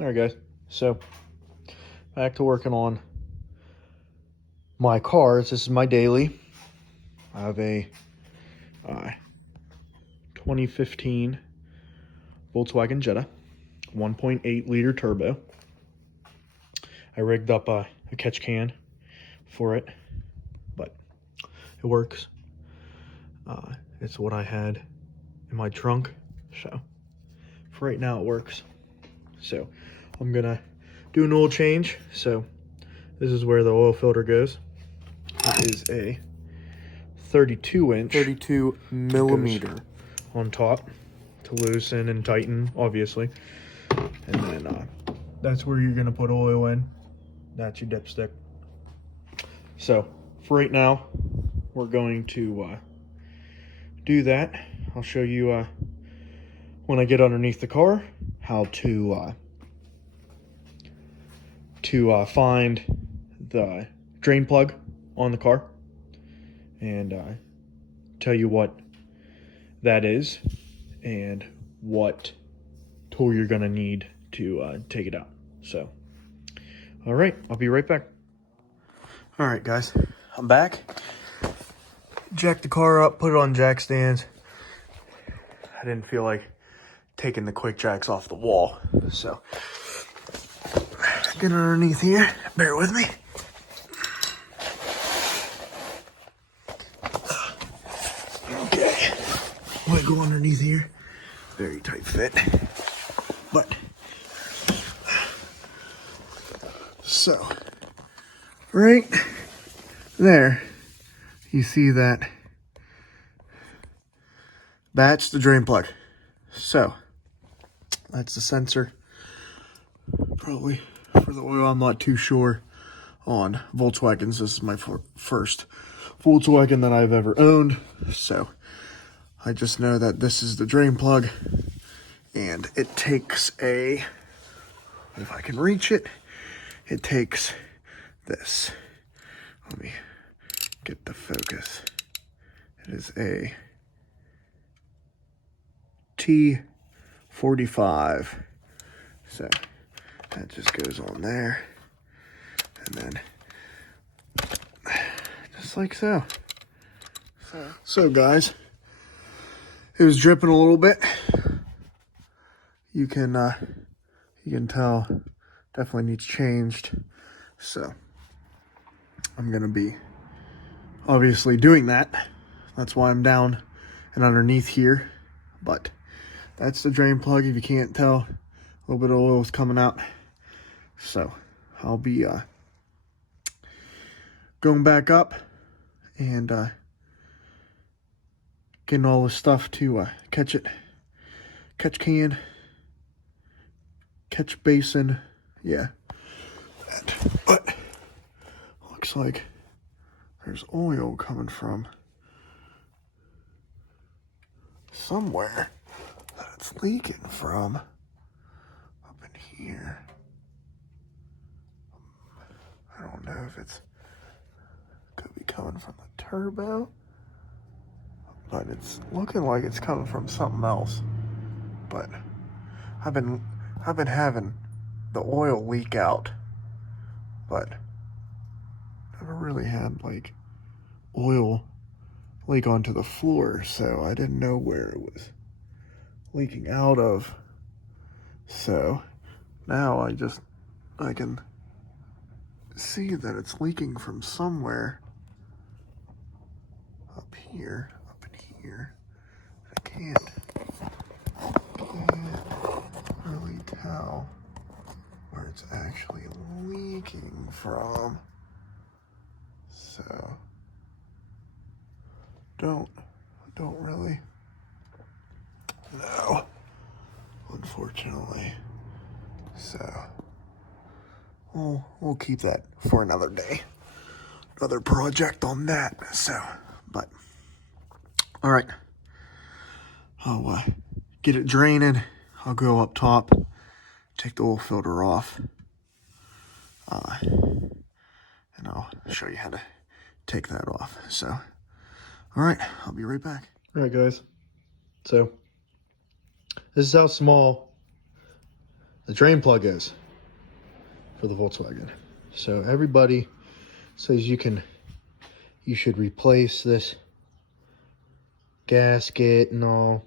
Alright guys, so back to working on my cars. This is my daily. I have a 2015 Volkswagen Jetta, 1.8 liter turbo. I rigged up a catch can for it, but it works. It's what I had in my trunk, so for right now it works. So I'm gonna do an oil change. So this is where the oil filter goes. It is a 32 millimeter on top to loosen and tighten, obviously. And then that's where you're gonna put oil in. That's your dipstick. So for right now, we're going to do that. I'll show you when I get underneath the car how to find the drain plug on the car, and tell you what that is and what tool you're gonna need to take it out. So, all right, I'll be right back. All right, guys, I'm back. Jack the car up, put it on jack stands. I didn't feel like taking the quick jacks off the wall, so get underneath here. Bear with me. Okay, I'm gonna go underneath here. Very tight fit, but so right there, you see that? That's the drain plug. So that's the sensor. Probably for the oil, I'm not too sure on Volkswagens. This is my first Volkswagen that I've ever owned, so I just know that this is the drain plug, and it takes a, if I can reach it, it takes this. Let me get the focus. It is a T45. So that just goes on there, and then just like so. So guys, it was dripping a little bit. You can tell definitely needs changed. So I'm gonna be obviously doing that. That's why I'm down and underneath here. But that's the drain plug. If you can't tell, a little bit of oil is coming out. So I'll be going back up and getting all the stuff to catch can, catch basin, yeah. But looks like there's oil coming from somewhere that it's leaking from up in here. I don't know if it could be coming from the turbo, but it's looking like it's coming from something else. But I've been having the oil leak out, but never really had like oil leak onto the floor, so I didn't know where it was leaking out of. So now I can see that it's leaking from somewhere up here, up in here. I can't really tell where it's actually leaking from. So don't really know, unfortunately. So we'll keep that for another day, another project on that. So, but all right, I'll get it draining. I'll go up top, take the oil filter off, and I'll show you how to take that off. So, all right, I'll be right back. All right, guys. So this is how small the drain plug is for the Volkswagen. So everybody says you should replace this gasket and all,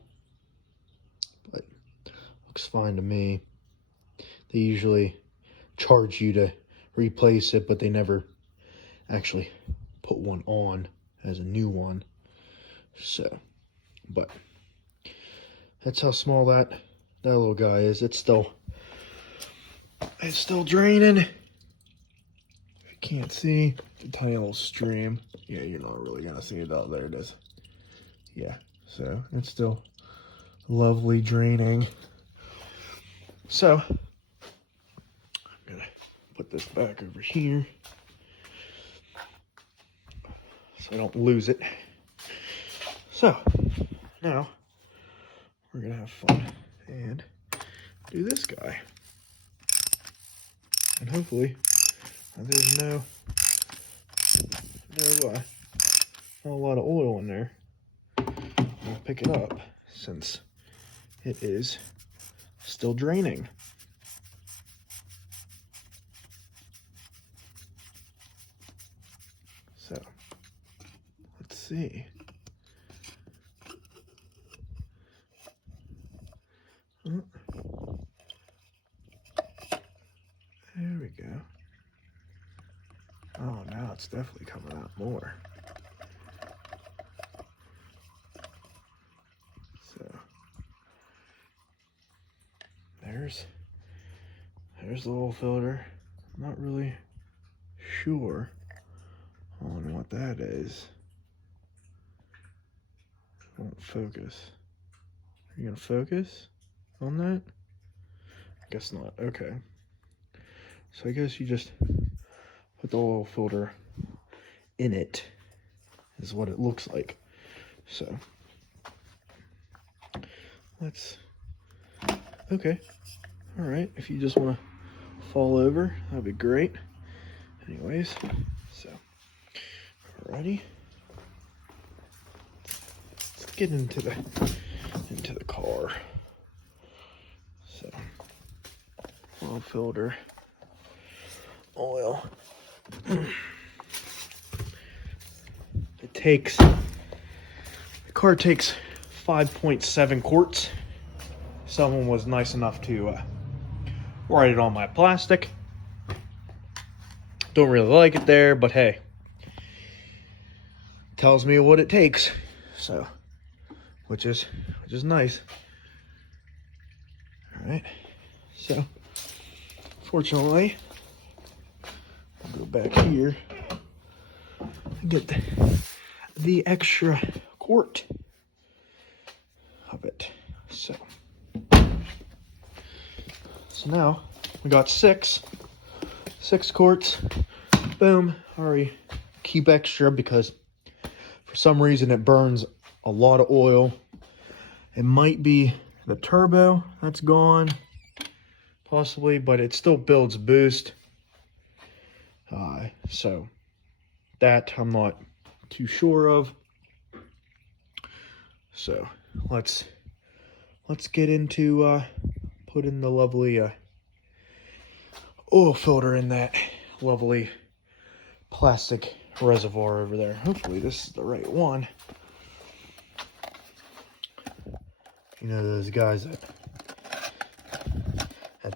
but looks fine to me. They usually charge you to replace it, but they never actually put one on as a new one. So, but that's how small that little guy is. It's still draining. If you can't see, it's a tiny little stream. Yeah, you're not really gonna see it. Oh, there it is. Yeah, so it's still lovely draining. So I'm gonna put this back over here so I don't lose it. So now we're gonna have fun and do this guy. And hopefully there's not a lot of oil in there. I'll pick it up since it is still draining. So let's see. There we go. Oh, now it's definitely coming out more. So there's the little filter. I'm not really sure on what that is. It won't focus. Are you gonna focus on that? I guess not. Okay. So I guess you just put the oil filter in it, is what it looks like. So okay. All right, if you just want to fall over, that'd be great. Anyways, so ready? Let's get into the car. So oil filter, oil. The car takes 5.7 quarts. Someone was nice enough to write it on my plastic. Don't really like it there, but hey, tells me what it takes. So, which is nice. All right. So, fortunately, I'll go back here and get the extra quart of it. So now we got six quarts. Boom. Already keep extra because for some reason it burns a lot of oil. It might be the turbo that's gone, possibly, but it still builds boost. So that I'm not too sure of. So let's get into putting the lovely oil filter in that lovely plastic reservoir over there. Hopefully this is the right one. You know those guys at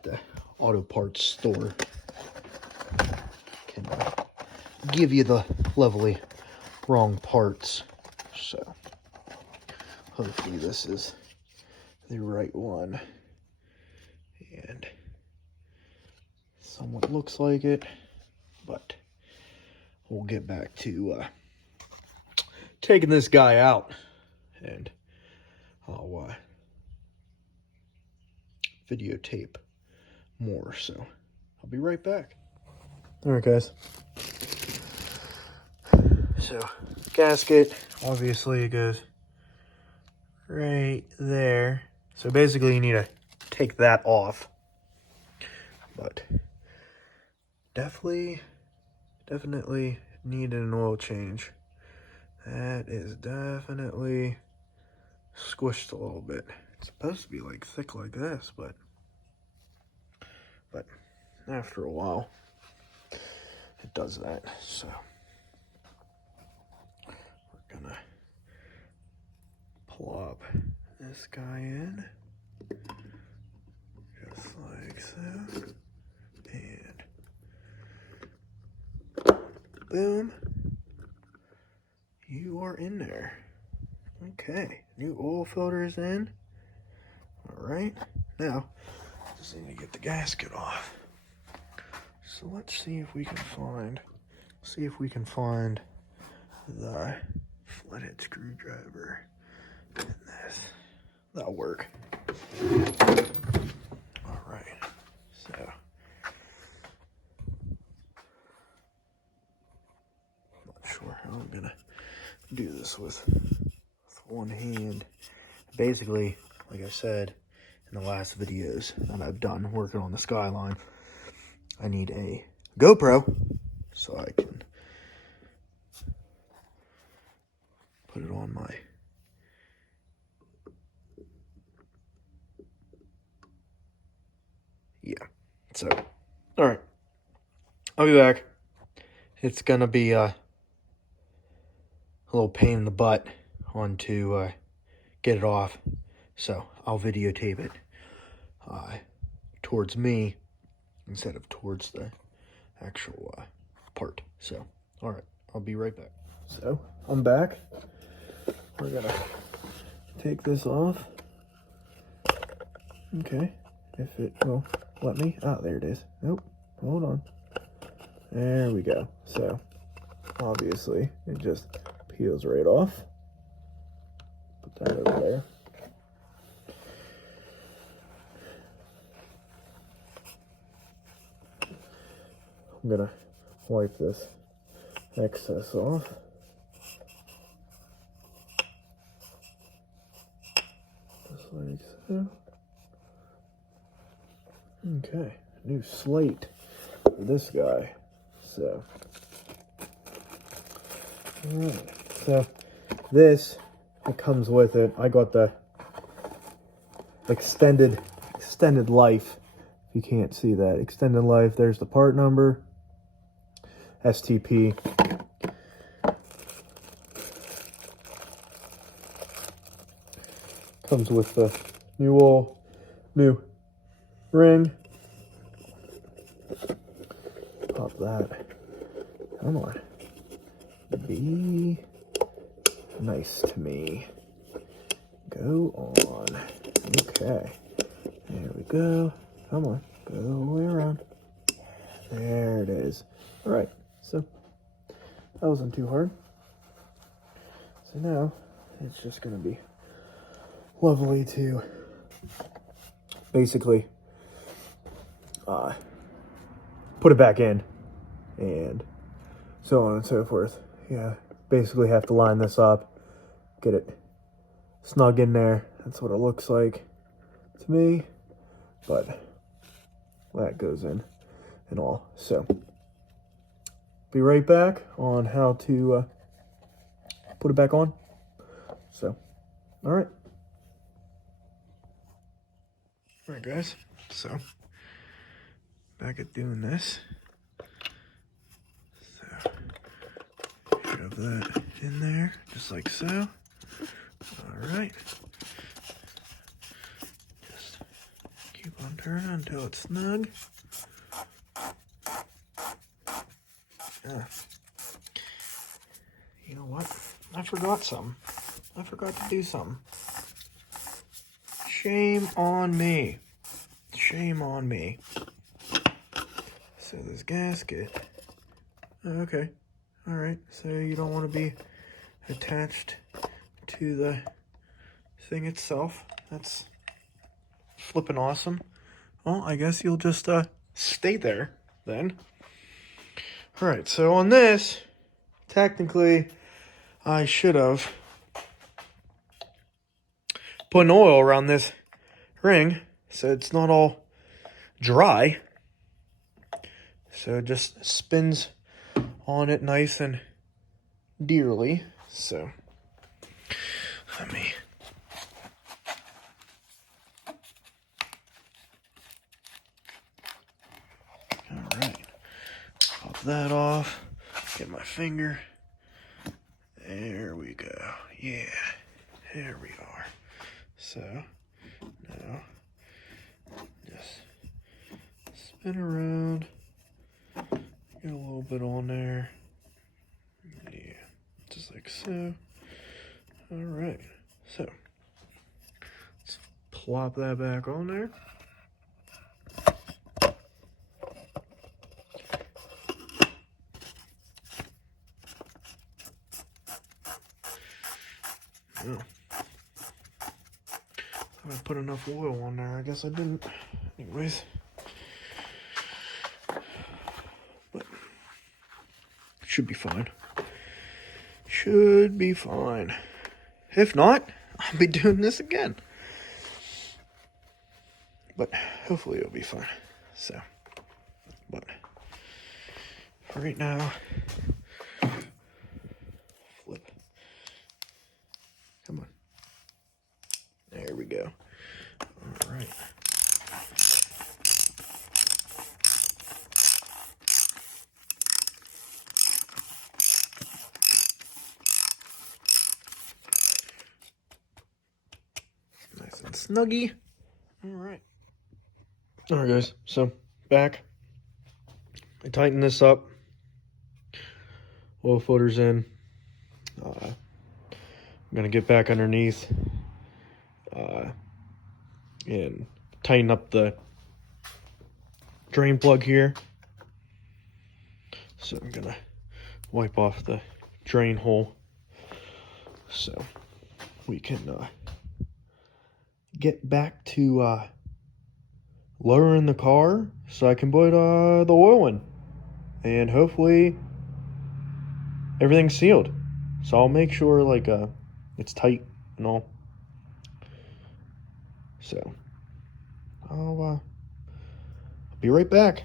the auto parts store can give you the lovely wrong parts. So hopefully this is the right one. And somewhat looks like it, but we'll get back to taking this guy out, and I'll videotape more. So I'll be right back. All right, guys. So gasket, obviously it goes right there. So basically you need to take that off. But definitely needed an oil change. That is definitely squished a little bit. It's supposed to be like thick like this, but but after a while, it does that. So we're gonna plop this guy in, just like so, and boom, you are in there. Okay, new oil filter is in. All right, now just need to get the gasket off. So let's see if we can find the flathead screwdriver in this. That'll work. All right, so not sure how I'm gonna do this with one hand. Basically, like I said in the last videos that I've done working on the Skyline, I need a GoPro so I can put it on my so all right, I'll be back. It's gonna be a little pain in the butt to get it off, so I'll videotape it towards me instead of towards the actual part. So all right, I'll be right back. So I'm back. We're gonna take this off. Okay, if it will let me. Ah, there it is. Nope, hold on. There we go. So obviously it just peels right off. Put that over there. I'm gonna wipe this excess off. Just like so. Okay, new slate for this guy. So, alright. So this, it comes with it. I got the extended life. If you can't see that, extended life. There's the part number. STP. Comes with the new ring. Pop that. Come on. Be nice to me. Go on. Okay. There we go. Come on. Go all the way around. There it is. All right. So that wasn't too hard. So now it's just going to be lovely to basically put it back in and so on and so forth. Yeah, basically have to line this up, get it snug in there. That's what it looks like to me, but that goes in and all. So be right back on how to put it back on. So, all right. All right, guys. So, back at doing this. So, shove that in there, just like so. All right. Just keep on turning until it's snug. You know what? I forgot something. I forgot to do something. Shame on me. Shame on me. So this gasket. Okay. Alright. So you don't want to be attached to the thing itself. That's flipping awesome. Well, I guess you'll just stay there then. Alright, so on this, technically, I should have put an oil around this ring so it's not all dry. So it just spins on it nice and dearly. So let me that off. Get my finger. There we go. Yeah, there we are. So now just spin around. Get a little bit on there. Yeah, just like so. All right, so let's plop that back on there. Oh. I put enough oil on there. I guess I didn't. Anyways. But should be fine. Should be fine. If not, I'll be doing this again. But hopefully it'll be fine. So, but for right now, flip. Come on. There we go. All right. Nice and snuggy. All right. All right, guys. So back. I tighten this up. Oil filter's in. I'm gonna get back underneath and tighten up the drain plug here. So I'm gonna wipe off the drain hole so we can get back to lowering the car so I can put the oil in, and hopefully everything's sealed. So I'll make sure like it's tight and all. So I'll be right back.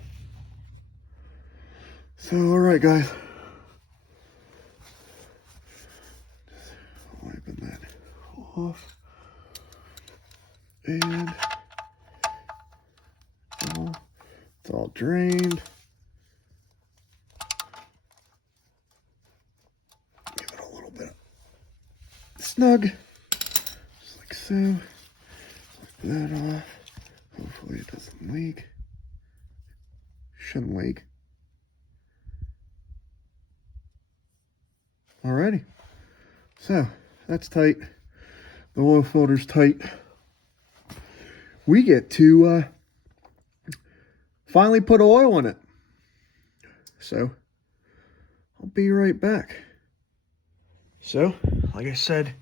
So all right, guys. Just wiping that off. And it's all drained. Give it a little bit of snug, just like so. Wipe that off. Hopefully it doesn't leak. Shouldn't leak. Alrighty. So that's tight. The oil filter's tight. We get to finally put oil in it. So I'll be right back. So, like I said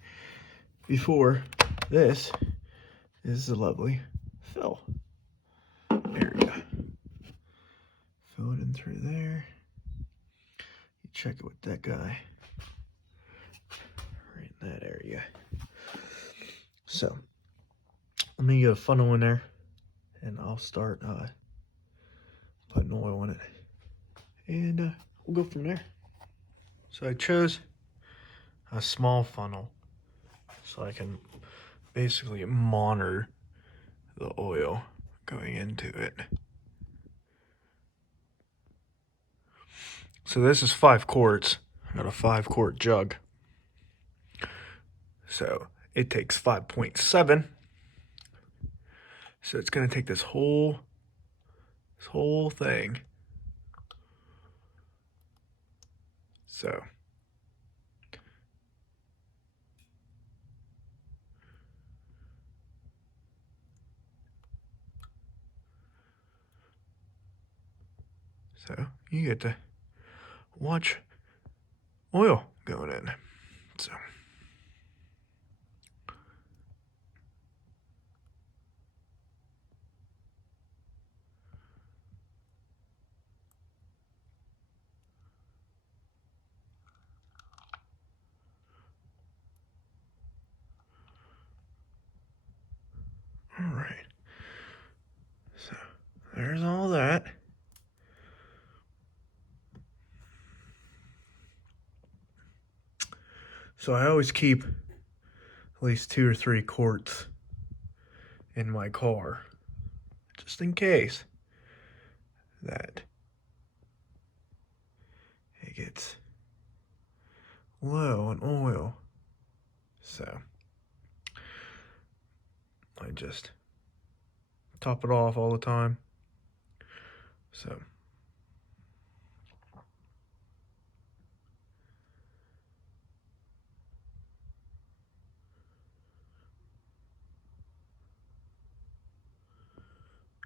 before, this is the lovely fill. There we go. Fill it in through there. You check it with that guy. Right in that area. So, let me get a funnel in there and I'll start putting oil in it. And we'll go from there. So I chose a small funnel so I can basically monitor the oil going into it. So this is 5 quarts. I got a 5-quart jug. So it takes 5.7. So it's gonna take this whole thing. So you get to watch oil going in. So all right. So there's all that. So I always keep at least 2 or 3 quarts in my car, just in case that low in oil. So I just top it off all the time. So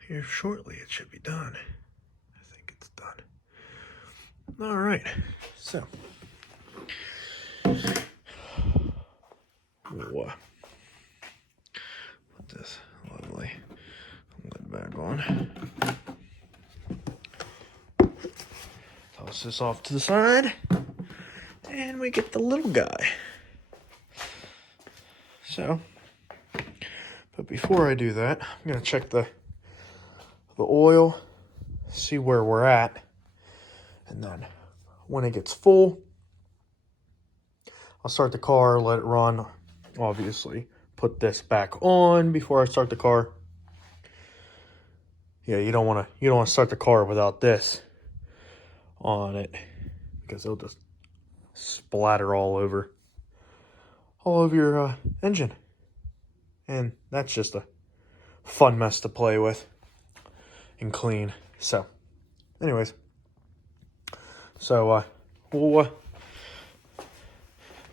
here shortly it should be done. I think it's done. All right, so we'll put this lovely lid back on. Toss this off to the side, and we get the little guy. So, but before I do that, I'm gonna check the oil, see where we're at, and then when it gets full, I'll start the car, let it run. Obviously, put this back on before I start the car. Yeah, you don't want to start the car without this on it, because it'll just splatter all over your engine, and that's just a fun mess to play with and clean. So anyways, so we'll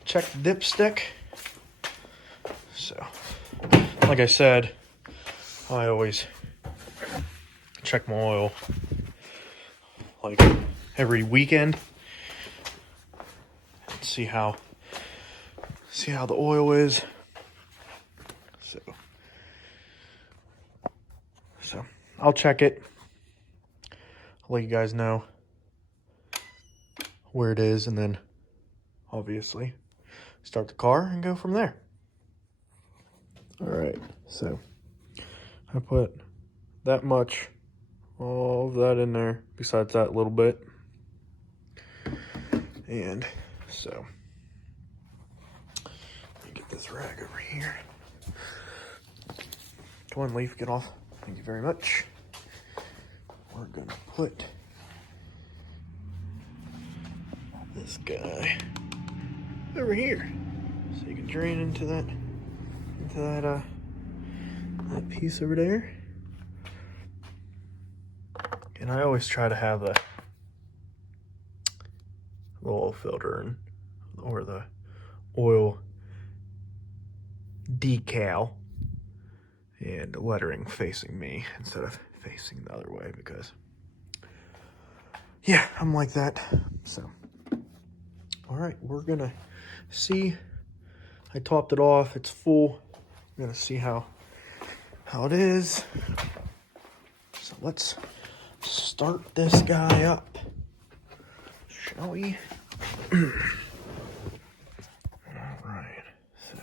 check the dipstick. So like I said, I always check my oil like every weekend, see how the oil is. So I'll check it. I'll let you guys know where it is, and then obviously start the car and go from there. All right, so I put that much, all of that in there, besides that little bit. And so let me get this rag over here. Come on, Leaf, get off. Thank you very much. We're gonna put this guy over here, so you can drain into that piece over there. And I always try to have the oil filter or the oil decal and lettering facing me instead of facing the other way, because yeah, I'm like that. So all right, we're gonna see. I topped it off, it's full. We're gonna see how it is. So let's start this guy up, shall we? All right, so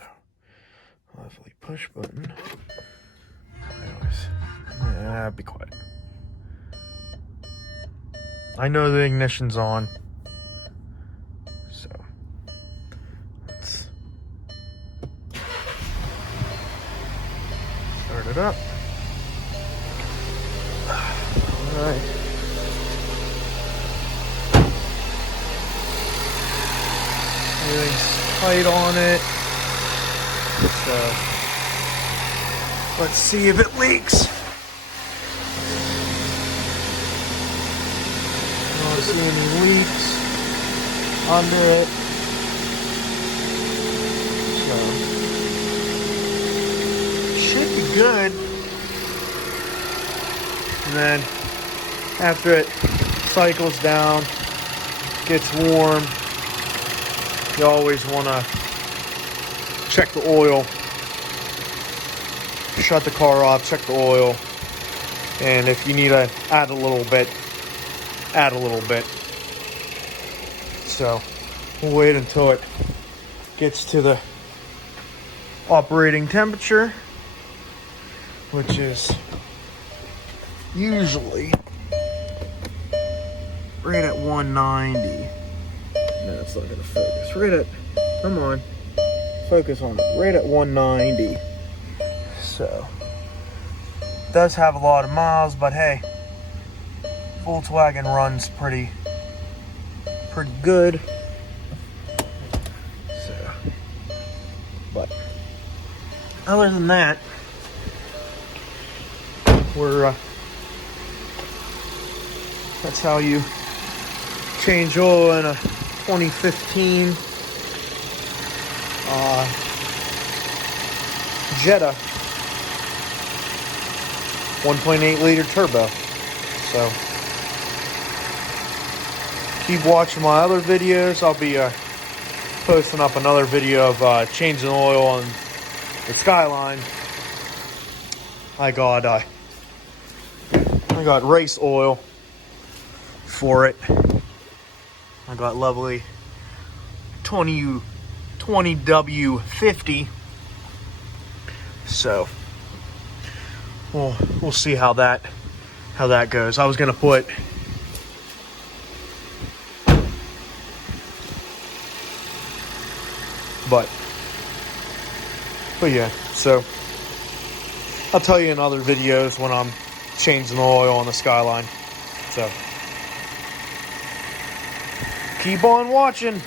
lovely push button. Be quiet. I know the ignition's on, so let's start it up. All right. Everything's tight on it, so let's see if it leaks. I don't see any leaks under it, so should be good. And then after it cycles down, gets warm, you always want to check the oil, shut the car off, check the oil, and if you need to add a little bit, add a little bit. So we'll wait until it gets to the operating temperature, which is usually right at 190. No, it's not gonna focus. Right at, come on, focus on it. Right at 190. So it does have a lot of miles, but hey, Volkswagen runs pretty good. other than that, that's how you change oil in a 2015 Jetta 1.8 liter turbo. So keep watching my other videos. I'll be posting up another video of changing oil on the Skyline. I got race oil for it. I got lovely 20W50. So we'll see how that goes. I was gonna put but yeah, so I'll tell you in other videos when I'm changing the oil on the Skyline. So keep on watching.